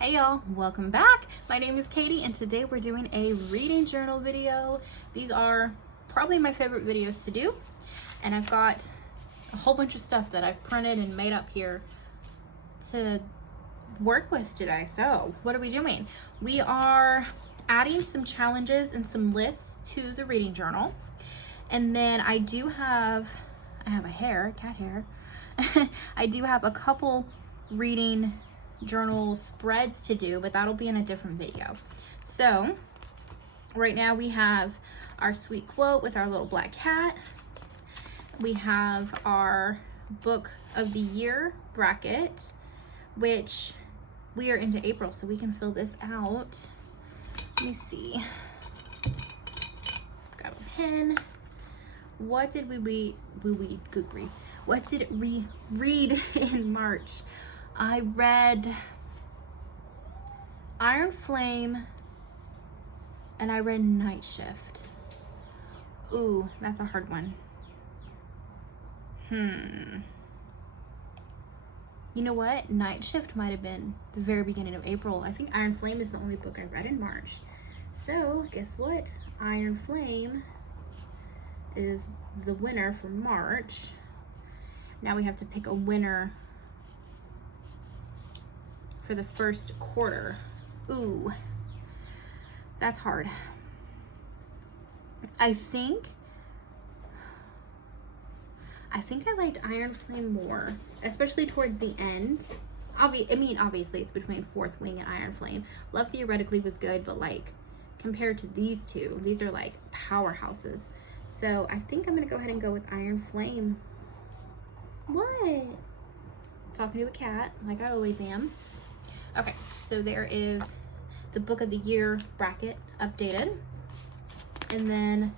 Hey y'all, welcome back. My name is Katie and today we're doing a reading journal video. These are probably my favorite videos to do, and I've got a whole bunch of stuff that I've printed and made up here to work with today. So what are we doing? We are adding some challenges and some lists to the reading journal, and then I have a cat hair. I do have a couple reading journal spreads to do, but that'll be in a different video. So right now we have our sweet quote with our little black cat. We have our book of the year bracket, which we are into April, so we can fill this out. Let me see. Grab a pen. What did What did we read in March? I read Iron Flame and I read Night Shift. Ooh, that's a hard one. You know what? Night Shift might have been the very beginning of April. I think Iron Flame is the only book I read in March. So guess what? Iron Flame is the winner for March. Now we have to pick a winner for the first quarter. Ooh, that's hard. I think I liked Iron Flame more, especially towards the end. Obviously it's between Fourth Wing and Iron Flame. Love Theoretically was good, but like compared to these two, these are like powerhouses. So I think I'm gonna go ahead and go with Iron Flame. What? Talking to a cat, like I always am. Okay, so there is the book of the year bracket updated. And then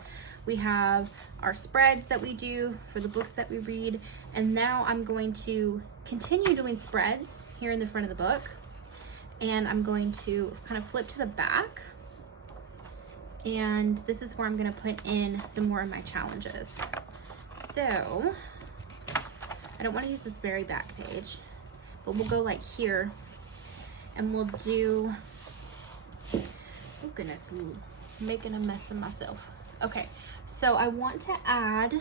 we have our spreads that we do for the books that we read. And now I'm going to continue doing spreads here in the front of the book. And I'm going to kind of flip to the back. And this is where I'm going to put in some more of my challenges. So I don't want to use this very back page, but we'll go like here. And we'll do, oh goodness, making a mess of myself. Okay, so I want to add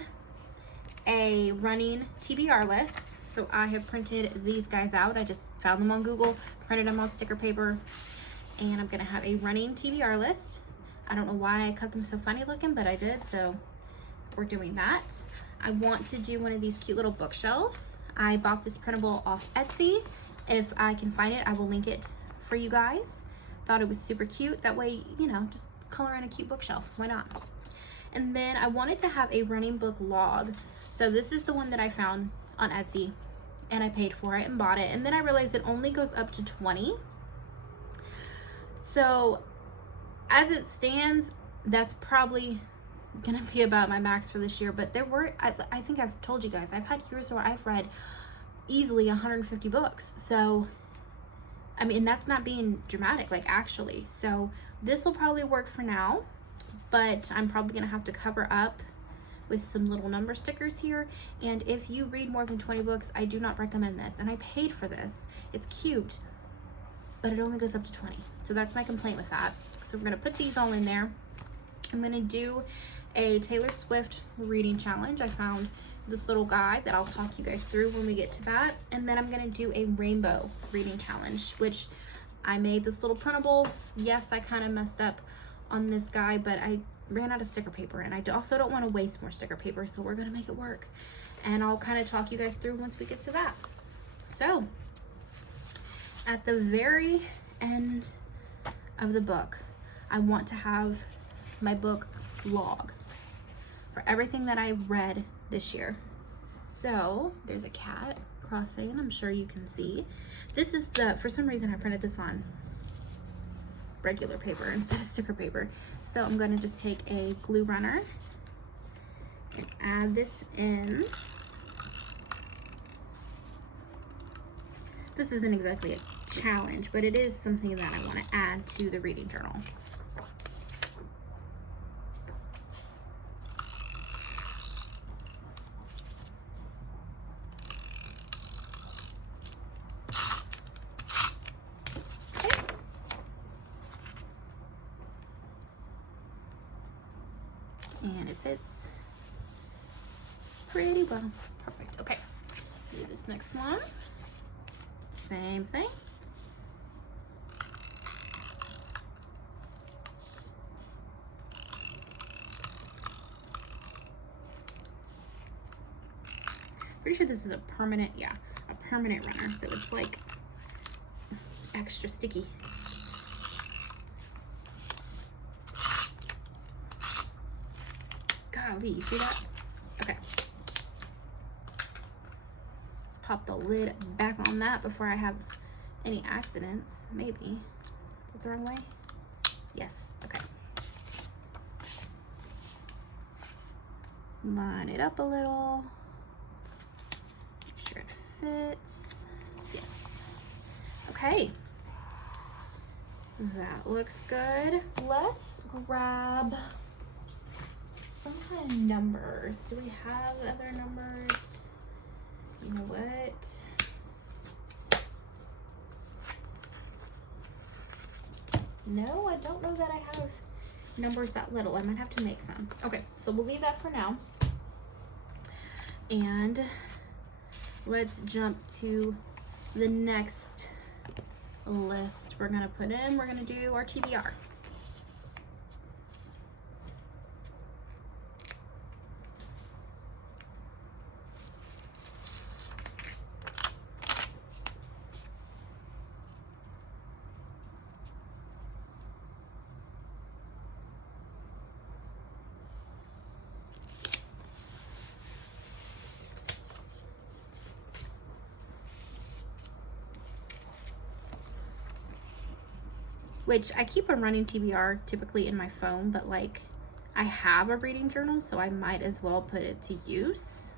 a running TBR list. So I have printed these guys out. I just found them on Google, printed them on sticker paper, and I'm gonna have a running TBR list. I don't know why I cut them so funny looking, but I did, so we're doing that. I want to do one of these cute little bookshelves. I bought this printable off Etsy. If I can find it, I will link it for you guys. Thought it was super cute. That way, you know, just color in a cute bookshelf. Why not? And then I wanted to have a running book log. So this is the one that I found on Etsy, and I paid for it and bought it. And then I realized it only goes up to 20. So as it stands, that's probably gonna be about my max for this year. But there were, I think I've told you guys, I've had years where I've read easily 150 books. So I mean, that's not being dramatic, like actually. So this will probably work for now, but I'm probably gonna have to cover up with some little number stickers here. And if you read more than 20 books, I do not recommend this. And I paid for this. It's cute, but it only goes up to 20. So that's my complaint with that. So we're gonna put these all in there. I'm gonna do a Taylor Swift reading challenge. I found this little guide that I'll talk you guys through when we get to that. And then I'm gonna do a rainbow reading challenge, which I made this little printable. Yes, I kind of messed up on this guy, but I ran out of sticker paper, and I also don't want to waste more sticker paper, so we're gonna make it work. And I'll kind of talk you guys through once we get to that. So at the very end of the book, I want to have my book log for everything that I've read this year. So there's a cat crossing, I'm sure you can see. This is for some reason I printed this on regular paper instead of sticker paper. So I'm gonna just take a glue runner and add this in. This isn't exactly a challenge, but it is something that I want to add to the reading journal. Okay. And it fits pretty well. Perfect. Okay. Do this next one. Same thing. Pretty sure this is a permanent, yeah, a permanent runner. So it's like extra sticky. Golly, you see that? Okay. Pop the lid back on that before I have any accidents. Maybe. Is it the wrong way? Yes. Okay. Line it up a little. Make sure it fits. Yes. Okay. That looks good. Let's grab some kind of numbers. Do we have other numbers? You know what? No, I don't know that I have numbers that little. I might have to make some. Okay, so we'll leave that for now. And let's jump to the next list we're gonna put in. We're gonna do our TBR. Which I keep a running TBR typically in my phone, but like I have a reading journal, so I might as well put it to use.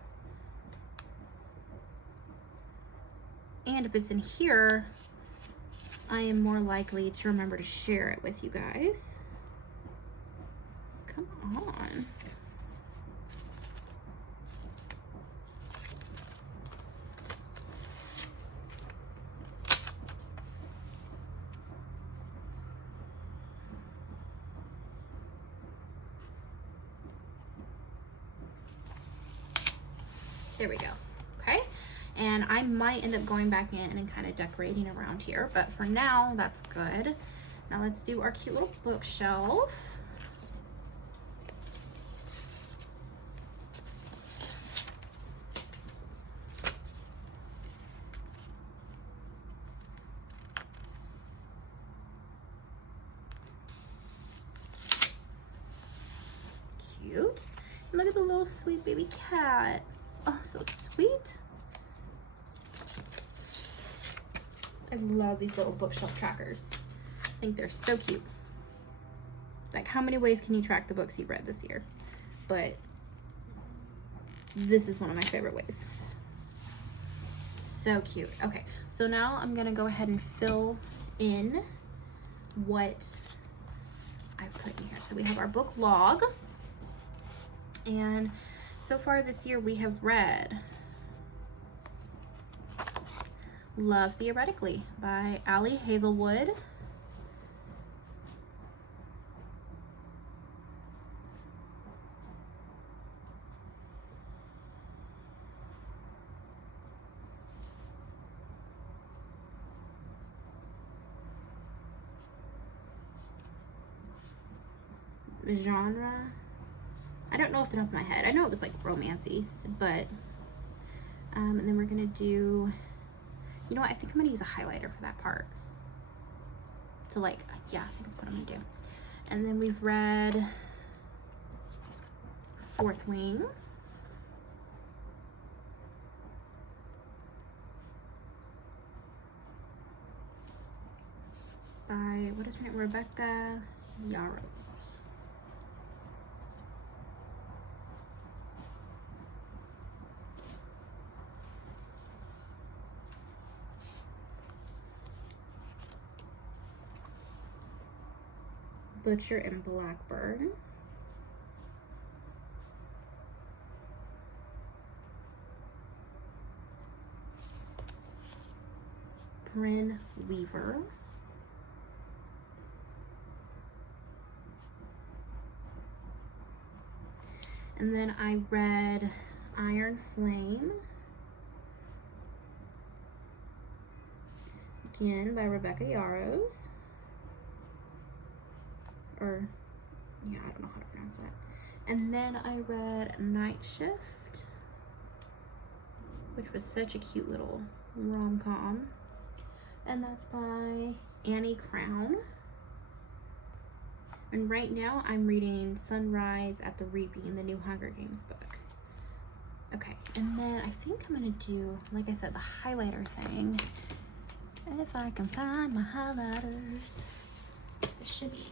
And if it's in here, I am more likely to remember to share it with you guys. Come on. There we go. Okay. And I might end up going back in and kind of decorating around here, but for now, that's good. Now let's do our cute little bookshelf. Cute. And look at the little sweet baby cat. Oh, so sweet. I love these little bookshelf trackers. I think they're so cute. Like, how many ways can you track the books you've read this year? But this is one of my favorite ways. So cute. Okay, so now I'm gonna go ahead and fill in what I put in here. So we have our book log. And so far this year we have read Love Theoretically by Ali Hazelwood. Genre, I don't know off the top of my head. I know it was like romancy, but and then we're gonna do, you know what, I think I'm gonna use a highlighter for that part to like, yeah, I think that's what I'm gonna do. And then we've read Fourth Wing by, what is her name, Rebecca Yarros. Butcher and Blackburn. Bryn Weaver. And then I read Iron Flame, again by Rebecca Yarros. Or, yeah, I don't know how to pronounce that. And then I read Night Shift, which was such a cute little rom-com. And that's by Annie Crown. And right now I'm reading Sunrise at the Reaping, the new Hunger Games book. Okay, and then I think I'm gonna do, like I said, the highlighter thing. If I can find my highlighters, it should be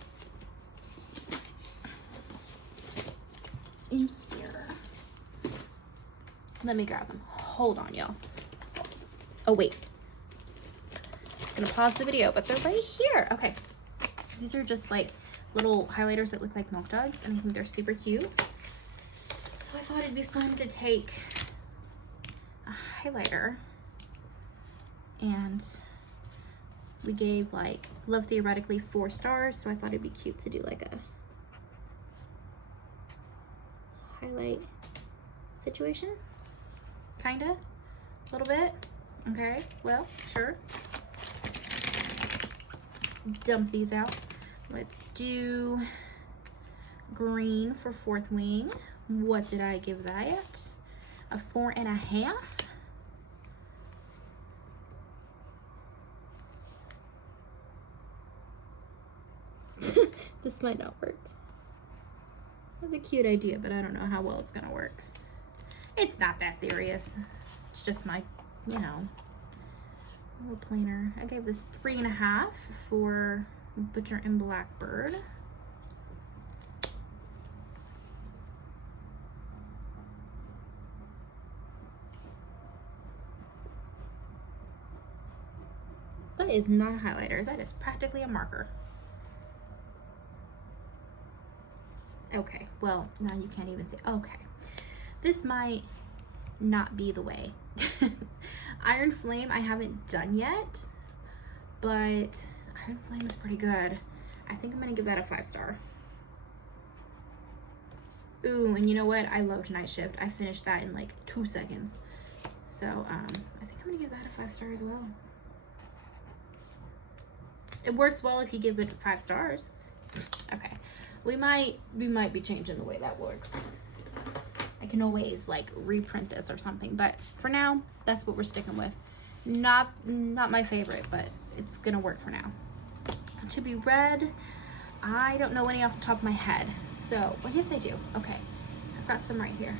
in here. Let me grab them. Hold on, y'all. Oh, wait. I'm gonna pause the video, but they're right here. Okay. These are just like little highlighters that look like milk duds, and I think they're super cute. So I thought it'd be fun to take a highlighter, and we gave like Love Theoretically 4 stars, so I thought it'd be cute to do like a highlight situation, kinda, a little bit. Okay, well, sure. Let's dump these out. Let's do green for Fourth Wing. What did I give that? A 4.5. This might not work. That's a cute idea, but I don't know how well it's gonna work. It's not that serious. It's just my, you know, little planner. I gave this 3.5 for Butcher and Blackbird. That is not a highlighter. That is practically a marker. Okay, well, now you can't even see. Okay, this might not be the way. Iron Flame I haven't done yet, but Iron Flame is pretty good. I think I'm gonna give that a 5 star. Ooh, and you know what? I loved Night Shift. I finished that in like 2 seconds. So I think I'm gonna give that a 5 star as well. It works well if you give it 5 stars. Okay. We might be changing the way that works. I can always like reprint this or something, but for now, that's what we're sticking with. Not my favorite, but it's gonna work for now. To be read, I don't know any off the top of my head. So, well, yes I do. Okay, I've got some right here.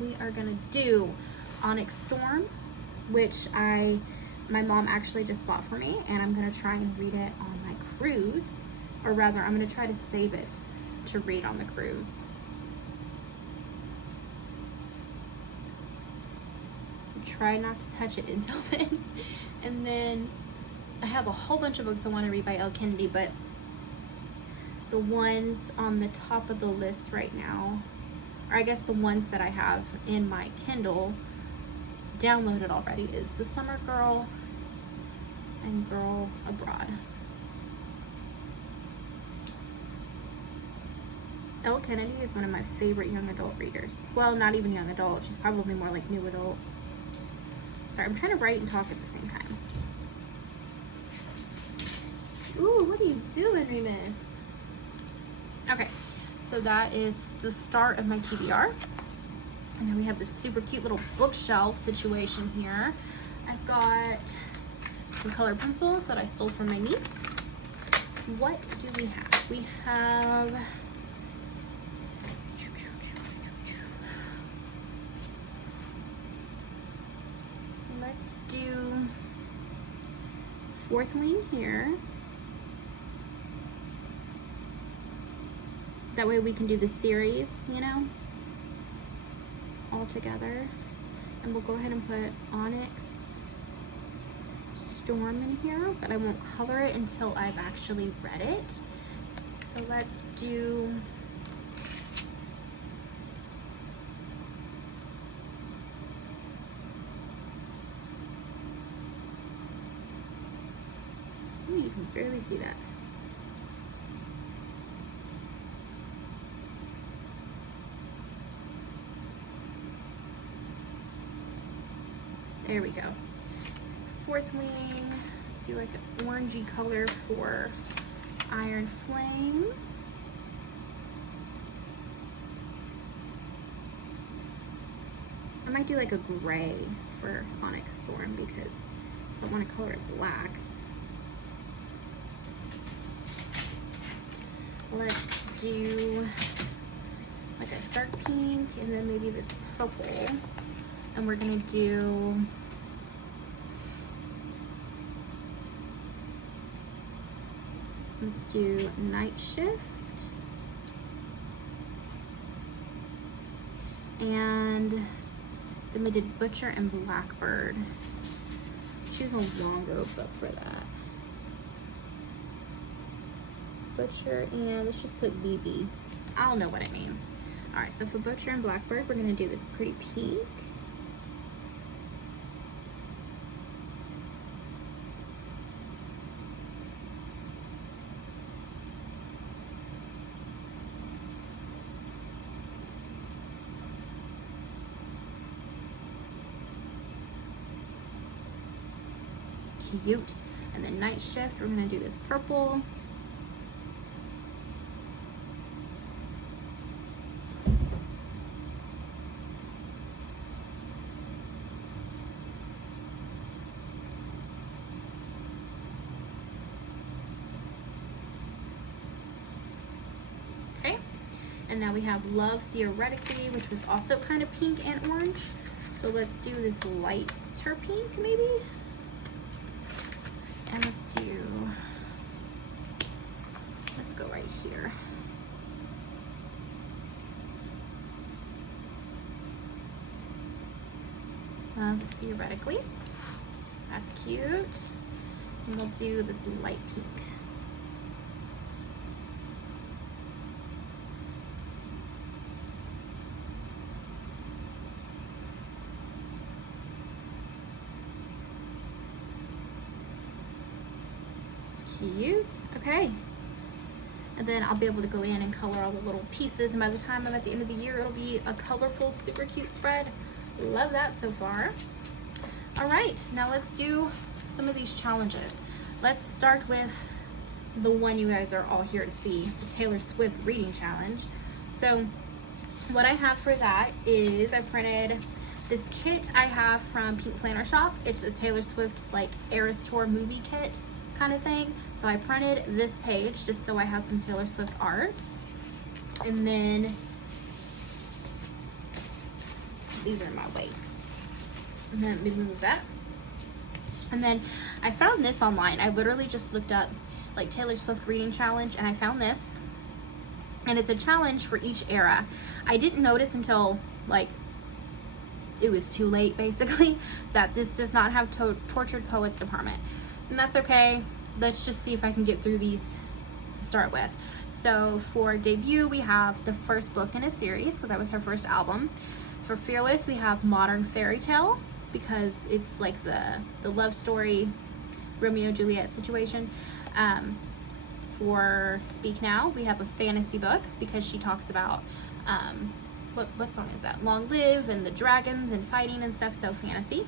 We are gonna do Onyx Storm, which my mom actually just bought for me, and I'm gonna try and read it on my cruise. Or rather, I'm going to try to save it to read on the cruise. Try not to touch it until then. And then I have a whole bunch of books I want to read by Elle Kennedy, but the ones on the top of the list right now, or I guess the ones that I have in my Kindle downloaded already, is The Summer Girl and Girl Abroad. Elle Kennedy is one of my favorite young adult readers. Well, not even young adult. She's probably more like new adult. Sorry, I'm trying to write and talk at the same time. Ooh, what are you doing, Remus? Okay, so that is the start of my TBR. And then we have this super cute little bookshelf situation here. I've got some colored pencils that I stole from my niece. What do we have? We have... Let's do Fourth Wing here. That way we can do the series, you know, all together. And we'll go ahead and put Onyx Storm in here, but I won't color it until I've actually read it. So let's do you can barely see that. There we go. Fourth wing. Let's do like an orangey color for Iron Flame. I might do like a gray for Onyx Storm because I don't want to color it black. Let's do like a dark pink and then maybe this purple. And we're gonna do let's do Night Shift. And then we did Butcher and Blackbird. Let's choose a longer book for that. Butcher and let's just put BB. I don't know what it means. Alright, so for Butcher and Blackbird, we're gonna do this pretty pink. Cute. And then Night Shift, we're gonna do this purple. Okay, and now we have Love Theoretically, which was also kind of pink and orange. So let's do this lighter pink maybe. And let's go right here. Theoretically. That's cute. And we'll do this light pink. Cute. Okay. And then I'll be able to go in and color all the little pieces, and by the time I'm at the end of the year, it'll be a colorful, super cute spread. Love that so far. All right, now let's do some of these challenges. Let's start with the one you guys are all here to see, the Taylor Swift reading challenge. So what I have for that is I printed this kit I have from Pink Planner Shop. It's a Taylor Swift like Eras Tour movie kit kind of thing. So I printed this page just so I had some Taylor Swift art. And then these are in my way. And then let me move that. And then I found this online. I literally just looked up like Taylor Swift reading challenge and I found this. And it's a challenge for each era. I didn't notice until like it was too late basically that this does not have Tortured Poets department. And that's okay. Let's just see if I can get through these to start with. So for debut, we have the first book in a series because that was her first album. For Fearless, we have Modern Fairy Tale because it's like the love story, Romeo and Juliet situation. For Speak Now, we have a fantasy book because she talks about what song is that? Long Live and the dragons and fighting and stuff, so fantasy.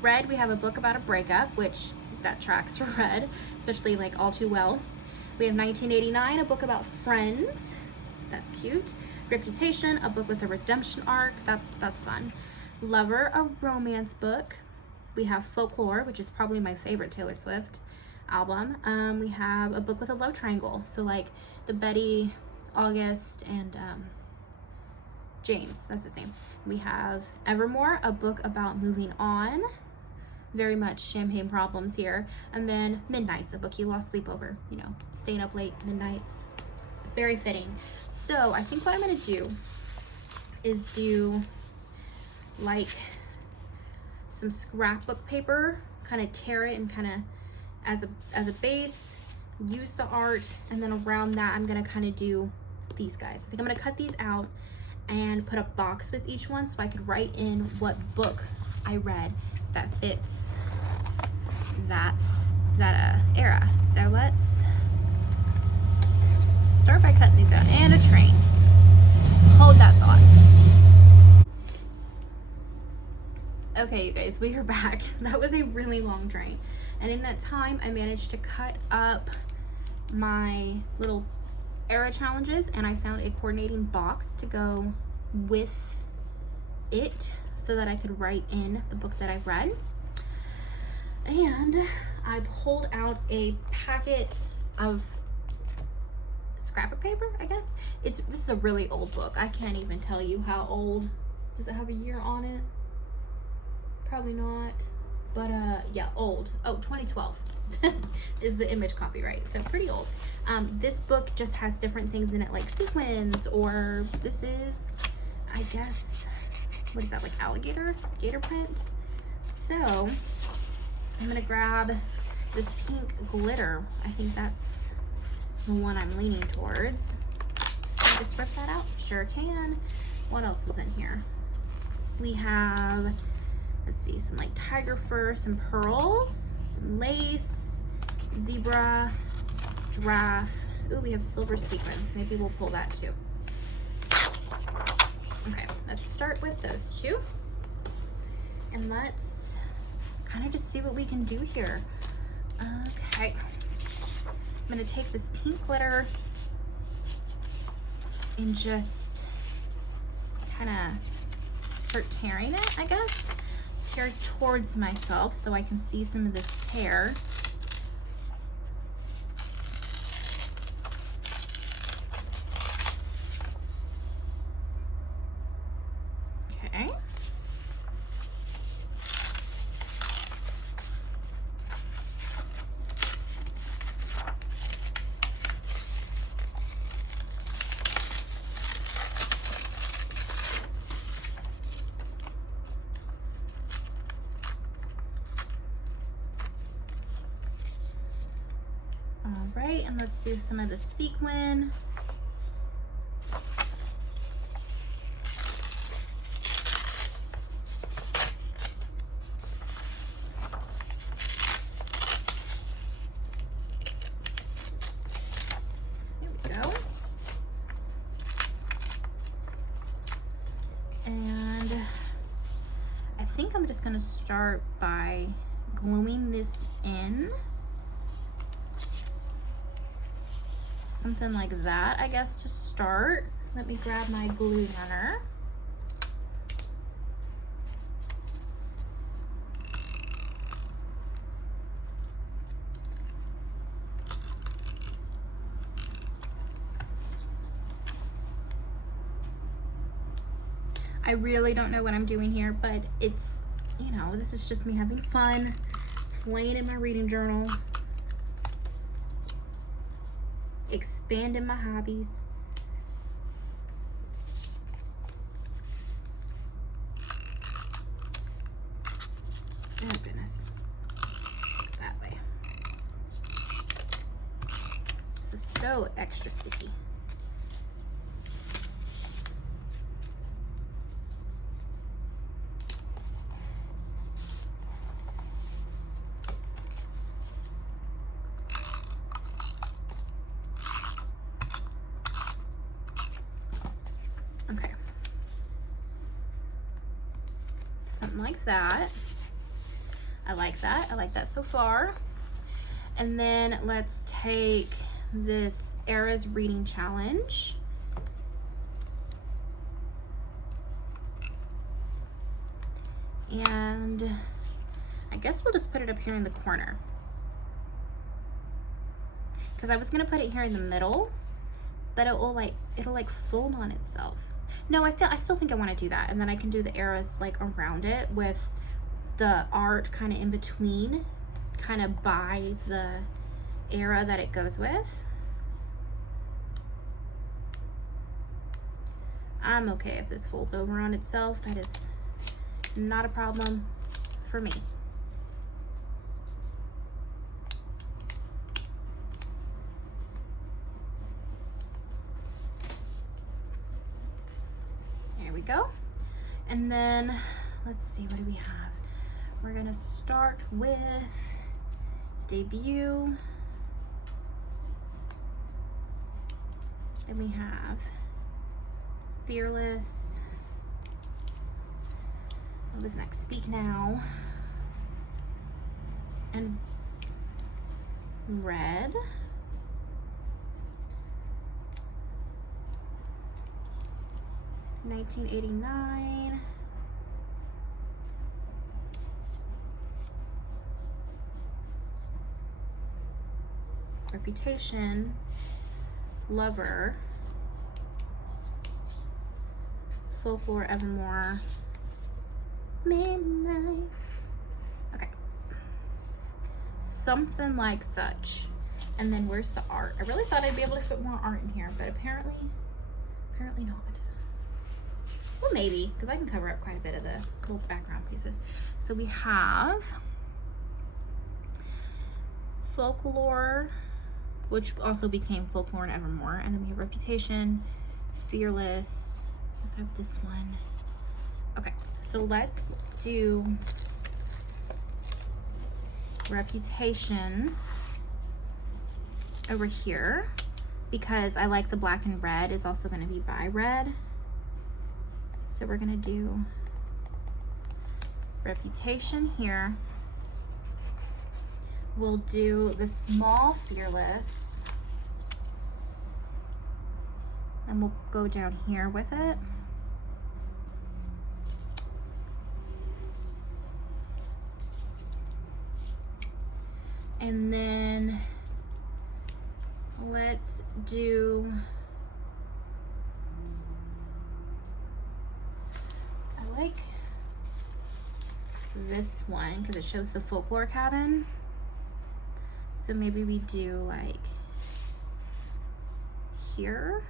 Red, we have a book about a breakup, which that tracks for Red, especially like All Too Well. We have 1989, a book about friends. That's cute. Reputation, a book with a redemption arc. That's fun. Lover, a romance book. We have Folklore, which is probably my favorite Taylor Swift album. We have a book with a love triangle. So like the Betty, August, and James, that's his name. We have Evermore, a book about moving on. Very much champagne problems here. And then Midnights, a book you lost sleep over, you know, staying up late, midnights. Very fitting. So I think what I'm gonna do is do like some scrapbook paper, kind of tear it and kind of as a base, use the art, and then around that I'm gonna kind of do these guys. I think I'm gonna cut these out and put a box with each one so I could write in what book I read that fits that era. So let's start by cutting these out. And a train. Hold that thought. Okay, you guys, we are back. That was a really long drain. And in that time, I managed to cut up my little era challenges, and I found a coordinating box to go with it so that I could write in the book that I read. And I pulled out a packet of scrapbook paper, I guess. This is a really old book. I can't even tell you how old. Does it have a year on it? Probably not. But yeah, old. Oh, 2012 is the image copyright. So pretty old. This book just has different things in it, like sequins, or this is, I guess, what is that, like alligator? Gator print? So I'm gonna grab this pink glitter. I think that's the one I'm leaning towards. Can I just rip that out? Sure can. What else is in here? We have, let's see, some like tiger fur, some pearls, some lace, zebra, giraffe. Ooh, we have silver sequins. Maybe we'll pull that too. Okay, let's start with those two. And let's kind of just see what we can do here. Okay. I'm gonna take this pink glitter and just kind of start tearing it, I guess. Tear towards myself so I can see some of this tear. Okay. All right, and let's do some of the sequin. There we go. And I think I'm just gonna start by gluing this in. Something like that, I guess, to start. Let me grab my glue gunner. I really don't know what I'm doing here, but it's, you know, this is just me having fun, playing in my reading journal, expanding my hobbies. Oh goodness. That way. This is so extra sticky. Okay. Something like that. I like that. I like that so far. And then let's take this Era's Reading Challenge. And I guess we'll just put it up here in the corner. Because I was gonna put it here in the middle, but it'll like fold on itself. No, I still think I want to do that, and then I can do the eras like around it with the art kind of in between, kind of by the era that it goes with. I'm okay if this folds over on itself. That is not a problem for me. There we go. And then let's see, what do we have? We're gonna start with Debut. Then we have Fearless. What was next? Speak Now. And red. $19.89. Reputation. Lover. Folklore, Evermore. Midnight. Okay. Something Like Such. And then where's the art? I really thought I'd be able to fit more art in here, but apparently not. Well, maybe, because I can cover up quite a bit of the cool background pieces. So we have Folklore, which also became Folklore and Evermore. And then we have Reputation, Fearless. Let's have this one. Okay, so let's do Reputation over here, because I like the black and red is also going to be by red. So we're going to do Reputation here. We'll do the small Fearless, and we'll go down here with it. And then let's do, I like this one because it shows the folklore cabin. So maybe we do like here.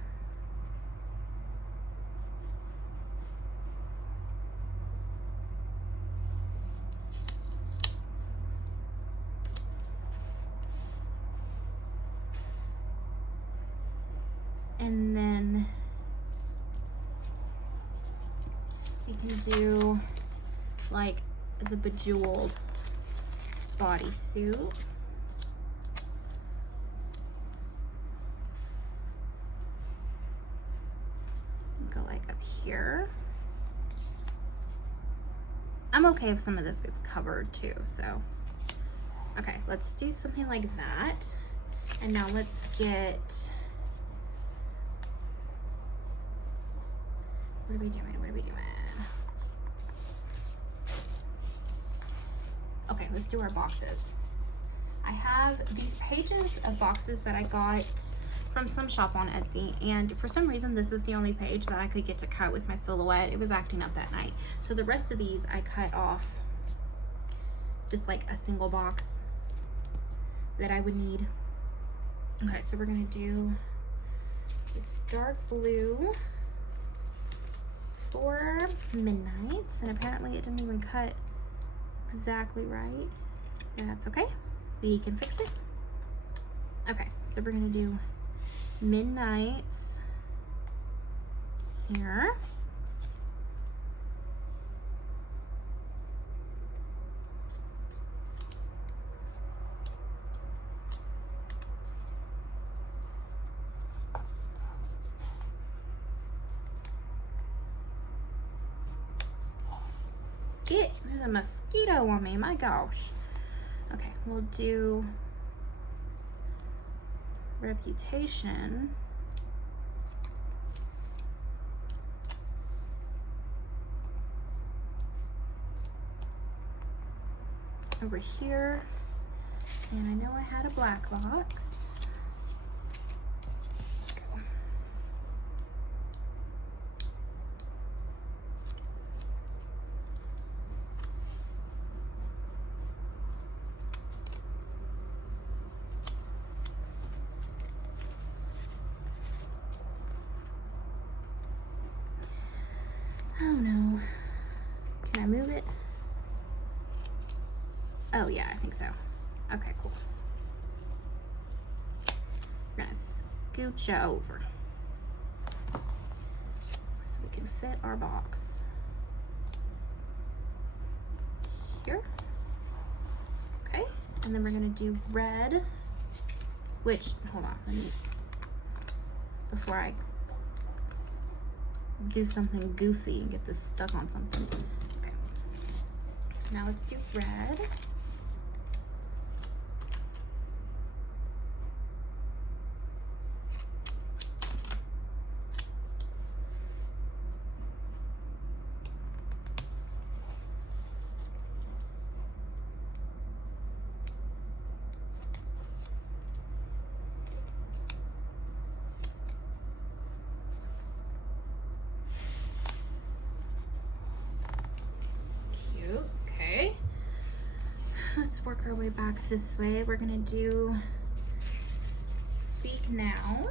And then we can do like the bejeweled bodysuit. Go like up here. I'm okay if some of this gets covered too, so. Okay, let's do something like that. And now let's get, what are we doing? What are we doing? Okay, let's do our boxes. I have these pages of boxes that I got from some shop on Etsy, and for some reason this is the only page that I could get to cut with my silhouette. It was acting up that night. So the rest of these I cut off just like a single box that I would need. Okay, so we're gonna do this dark blue for Midnights, and apparently it didn't even cut exactly right. That's okay, we can fix it. Okay, so we're gonna do Midnights here. There's a mosquito on me, my gosh. Okay, we'll do Reputation. Over here. And I know I had a black box. Go. Oh no. Can I move it? Oh yeah, I think so. Okay, cool. We're gonna scooch you over so we can fit our box here. Okay, and then we're gonna do red, which, hold on, let me, before I do something goofy and get this stuck on something. Okay, Now let's do red. Okay, let's work our way back this way. We're gonna do Speak Now.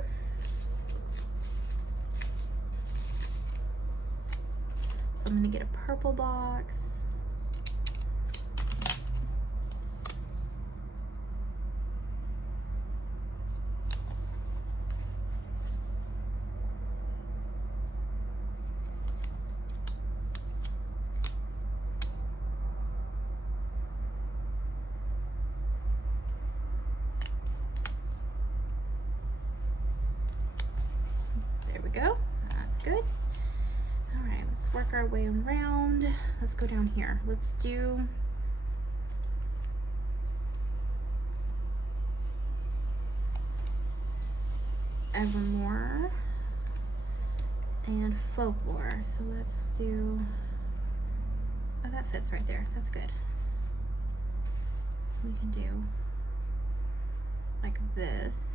So I'm gonna get a purple box. Go. That's good. All right, let's work our way around. Let's go down here. Let's do Evermore and Folklore. So let's do, oh, that fits right there. That's good. We can do like this.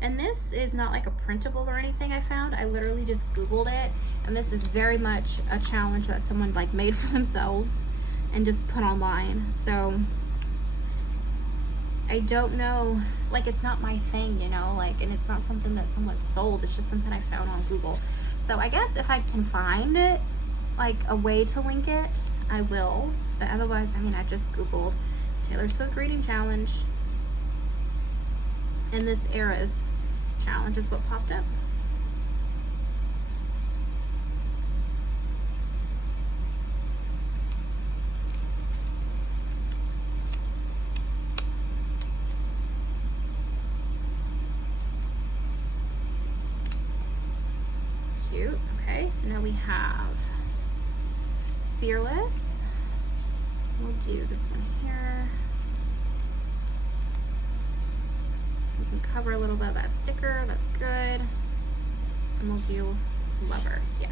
And this is not like a printable or anything I found. I literally just Googled it. And this is very much a challenge that someone like made for themselves and just put online. So I don't know, like it's not my thing, you know, like, and it's not something that someone sold. It's just something I found on Google. So I guess if I can find it, like a way to link it, I will. But otherwise, I mean, I just Googled Taylor Swift Reading Challenge. And this Era's challenge is what popped up. Cute. Okay, so now we have Fearless. We'll do this one here. We can cover a little bit of that sticker, that's good. And we'll do Lover, yes.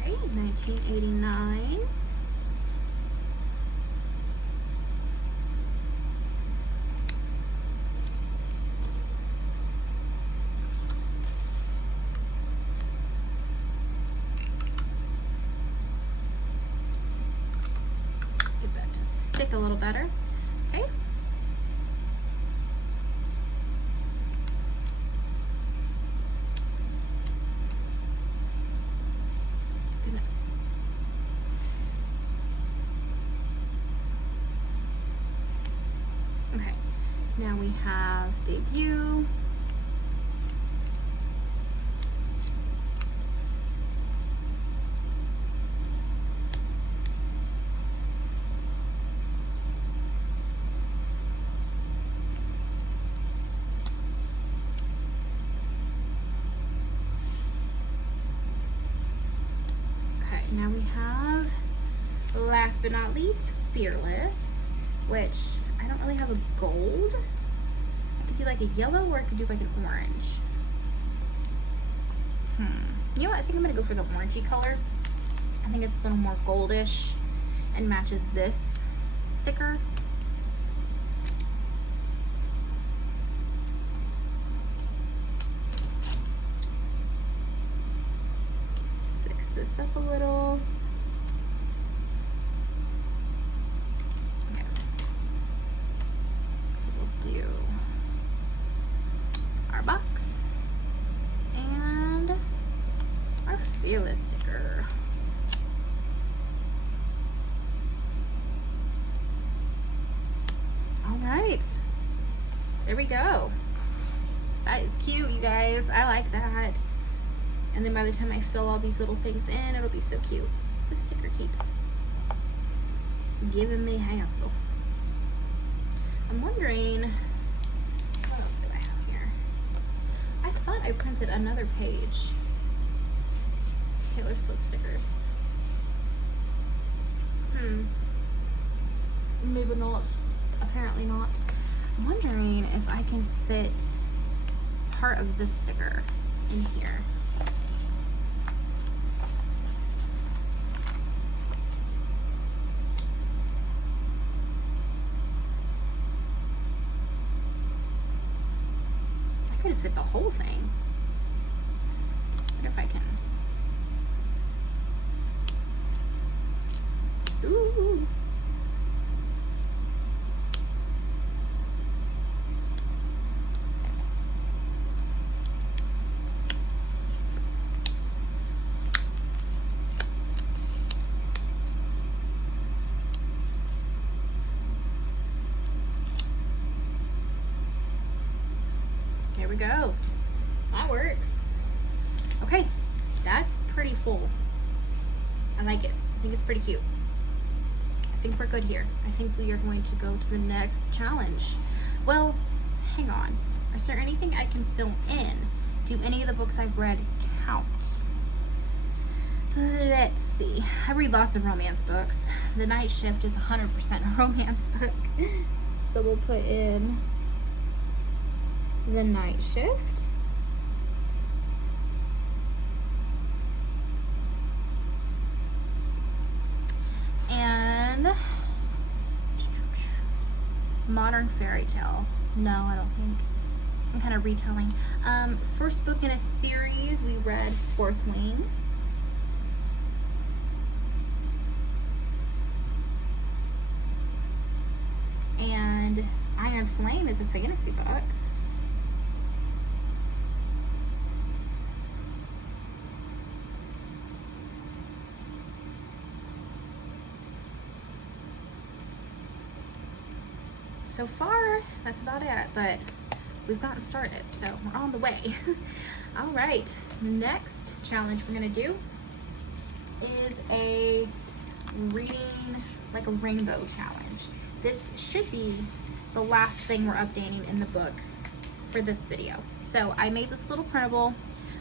Okay, 1989. Get that to stick a little better. Okay. Goodness. Okay. Now we have Debut. Now we have, last but not least, Fearless, which I don't really have a gold. I could do like a yellow or I could do like an orange. You know what? I think I'm going to go for the orangey color. I think it's a little more goldish and matches this sticker. This up a little. Okay. Fearless sticker. All right, there we go. That is cute, you guys. I like that. And then by the time I fill all these little things in, it'll be so cute. This sticker keeps giving me hassle. I'm wondering, what else do I have here? I thought I printed another page. Taylor Swift stickers. Maybe not. Apparently not. I'm wondering if I can fit part of this sticker in here. I could fit the whole thing. I wonder if I can. Ooh. There we go. That works. Okay, that's pretty full. I like it. I think it's pretty cute. I think we're good here. I think we are going to go to the next challenge. Well, hang on. Is there anything I can fill in? Do any of the books I've read count? Let's see. I read lots of romance books. The Night Shift is 100% a romance book. So we'll put in The Night Shift. And Modern Fairy Tale. No, I don't think. Some kind of retelling. First book in a series, we read Fourth Wing. And Iron Flame is a fantasy book. So far, that's about it, but we've gotten started, so we're on the way. All right, next challenge we're gonna do is a reading, like a rainbow challenge. This should be the last thing we're updating in the book for this video. So I made this little printable.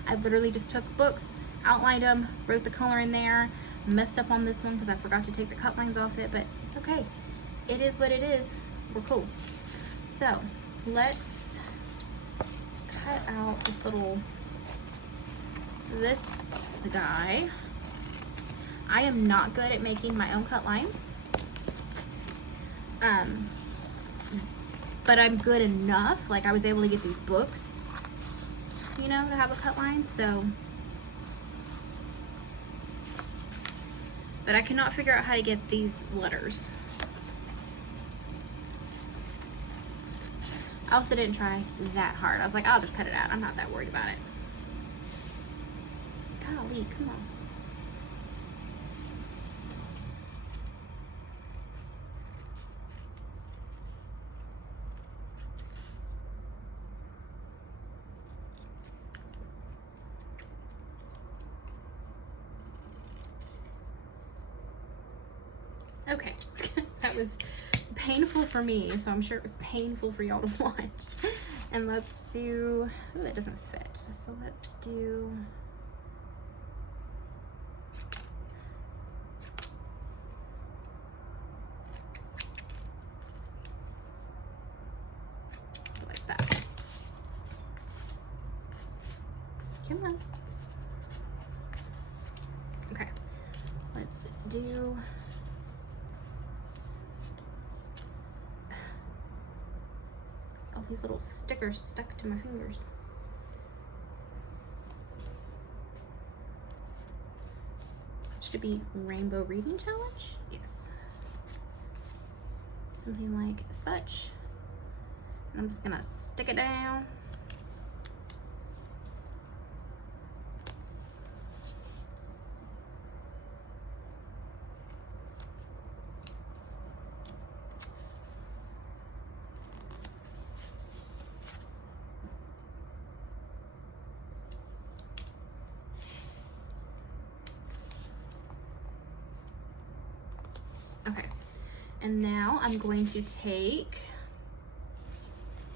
I literally just took books, outlined them, wrote the color in there, messed up on this one because I forgot to take the cut lines off it, but it's okay. It is what it is. We're cool. So let's cut out this guy. I am not good at making my own cut lines. But I'm good enough. Like, I was able to get these books, you know, to have a cut line, so. But I cannot figure out how to get these letters. I also didn't try that hard. I was like, I'll just cut it out. I'm not that worried about it. Golly, come on. Okay, that was painful for me, so I'm sure it was painful for y'all to watch. And let's do, oh, that doesn't fit. So let's do, like that. Come on. Okay, let's do, all these little stickers stuck to my fingers. Should be Rainbow Reading Challenge? Yes. Something like such. And I'm just gonna stick it down. And now I'm going to take,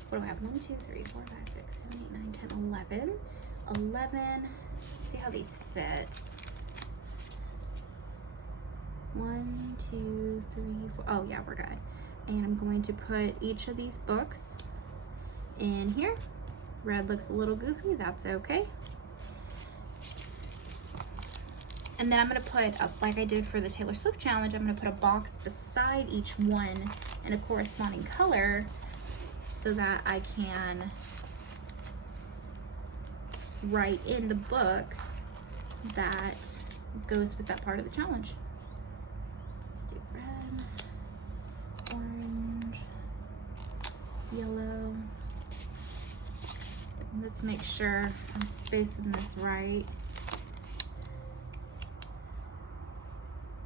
what do I have? 1, 2, 3, 4, 5, 6, 7, 8, 9, 10, 11. 11. See how these fit. 1, 2, 3, 4. Oh yeah, we're good. And I'm going to put each of these books in here. Red looks a little goofy, that's okay. And then I'm gonna put, like I did for the Taylor Swift challenge, I'm gonna put a box beside each one in a corresponding color so that I can write in the book that goes with that part of the challenge. Let's do red, orange, yellow. Let's make sure I'm spacing this right.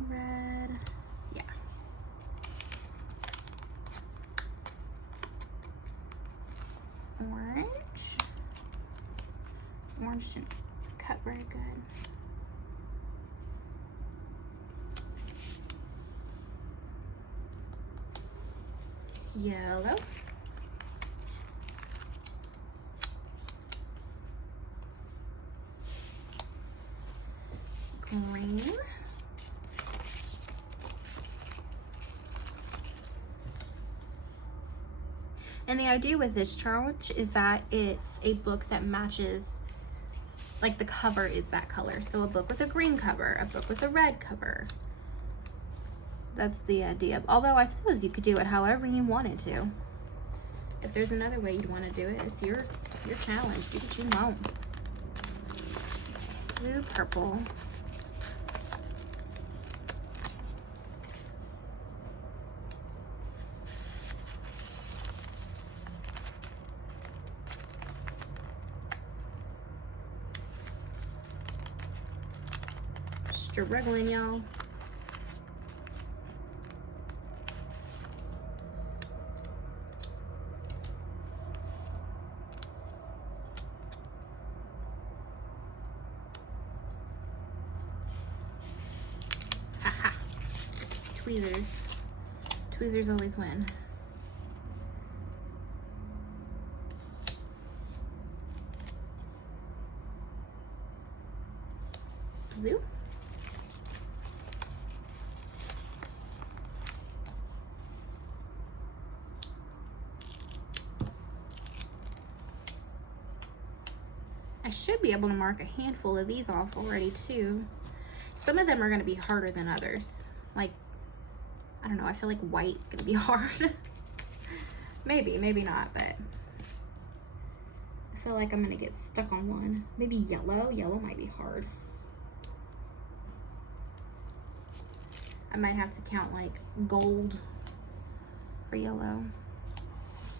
Red, yeah. Orange. Orange didn't cut very good. Yellow. Green. And the idea with this challenge is that it's a book that matches, like the cover is that color. So a book with a green cover, a book with a red cover. That's the idea. Although I suppose you could do it however you wanted to. If there's another way you'd want to do it, it's your challenge. Do what you want. Blue, purple. Struggling, y'all. Haha. Tweezers. Tweezers always win. Blue. I should be able to mark a handful of these off already too. Some of them are going to be harder than others. Like, I don't know, I feel like white's going to be hard. Maybe, maybe not, but I feel like I'm going to get stuck on one. Maybe yellow. Yellow might be hard. I might have to count like gold for yellow.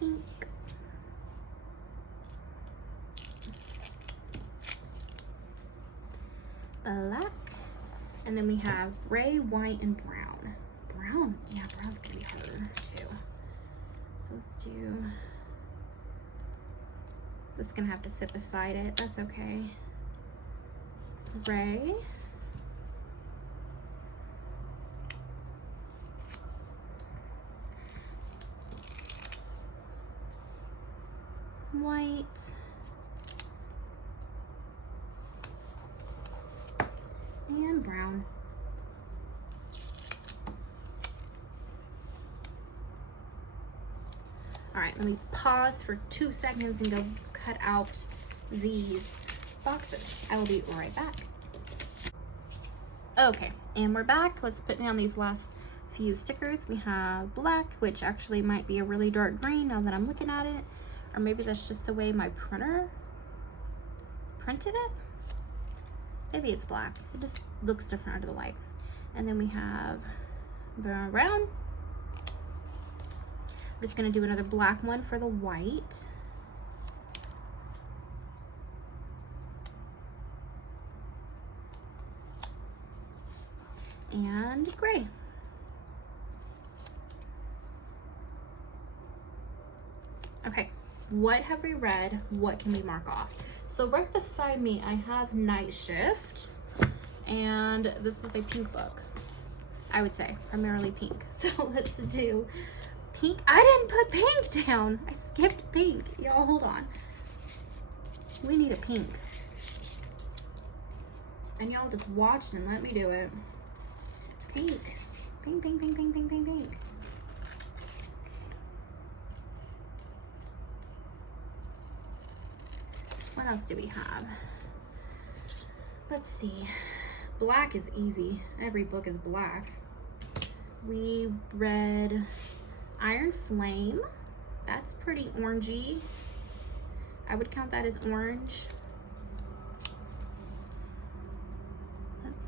Pink. Black, and then we have gray, white, and brown. Brown, yeah, brown's gonna be harder too. So let's do, that's gonna have to sit beside it, that's okay. Gray. White. And brown. All right, let me pause for 2 seconds and go cut out these boxes. I will be right back. Okay, and we're back. Let's put down these last few stickers. We have black, which actually might be a really dark green now that I'm looking at it. Or maybe that's just the way my printer printed it. Maybe it's black. It just looks different under the light. And then we have brown. I'm just gonna do another black one for the white. And gray. Okay, what have we read? What can we mark off? So right beside me, I have Night Shift, and this is a pink book. I would say, primarily pink. So let's do pink. I didn't put pink down. I skipped pink. Y'all, hold on. We need a pink. And y'all just watch and let me do it. Pink. Pink, pink, pink, pink, pink, pink, pink. What else do we have? Let's see. Black is easy. Every book is black. We read Iron Flame. That's pretty orangey. I would count that as orange. Let's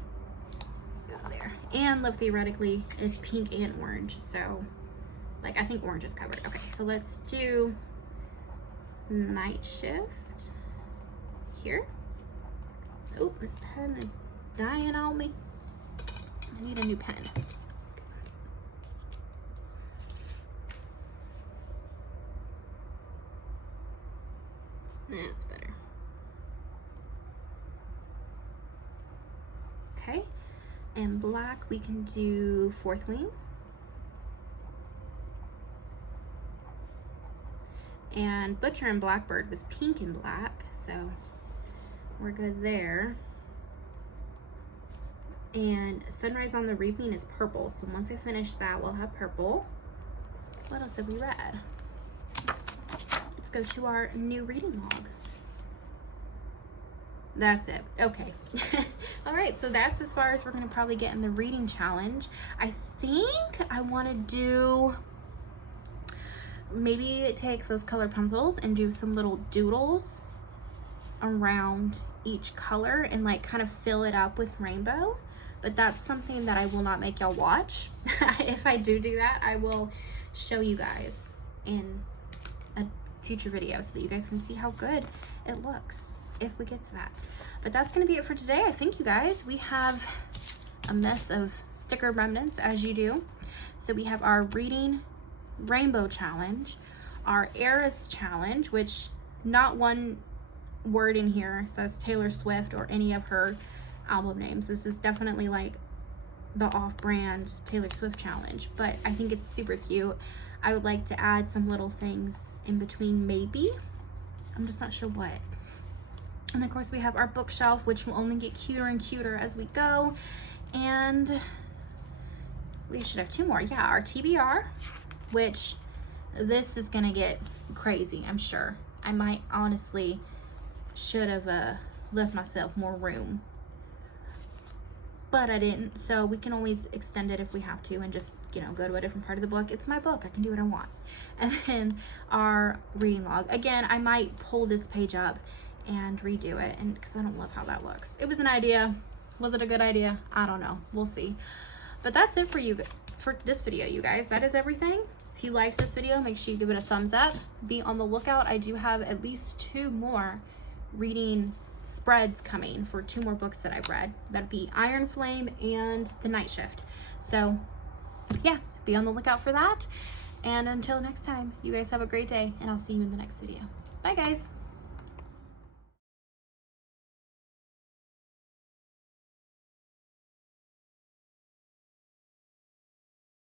go there. And Love Theoretically is pink and orange. So, like, I think orange is covered. Okay, so let's do Night Shift here. Oh, this pen is dying on me. I need a new pen. That's better. Okay, and black we can do Fourth Wing. And Butcher and Blackbird was pink and black, so we're good there. And Sunrise on the Reaping is purple, so once I finish that, we'll have purple. What else have we read? Let's go to our new reading log. That's it. Okay. All right, so that's as far as we're going to probably get in the reading challenge. I think I want to do, maybe take those color pencils and do some little doodles around each color and like kind of fill it up with rainbow. But that's something that I will not make y'all watch. If I do that, I will show you guys in a future video so that you guys can see how good it looks if we get to that. But that's going to be it for today. I think, you guys, we have a mess of sticker remnants, as you do. So we have our reading rainbow challenge, our Eras challenge, which not one word in here says Taylor Swift or any of her album names. This is definitely like the off-brand Taylor Swift challenge, but I think it's super cute. I would like to add some little things in between, maybe. I'm just not sure what. And of course we have our bookshelf, which will only get cuter and cuter as we go. And we should have two more. Yeah, our TBR, which this is gonna get crazy, I'm sure. I might honestly should have left myself more room, but I didn't, so we can always extend it if we have to and just, you know, go to a different part of the book. It's my book, I can do what I want. And then our reading log. Again, I might pull this page up and redo it, and because I don't love how that looks. It was an idea. Was it a good idea? I don't know. We'll see. But that's it for you, for this video, you guys. That is everything. If you like this video, make sure you give it a thumbs up. Be on the lookout. I do have at least 2 more reading spreads coming for 2 more books that I've read. That'd be Iron Flame and The Night Shift. So yeah, be on the lookout for that. And until next time, you guys have a great day, and I'll see you in the next video. Bye, guys.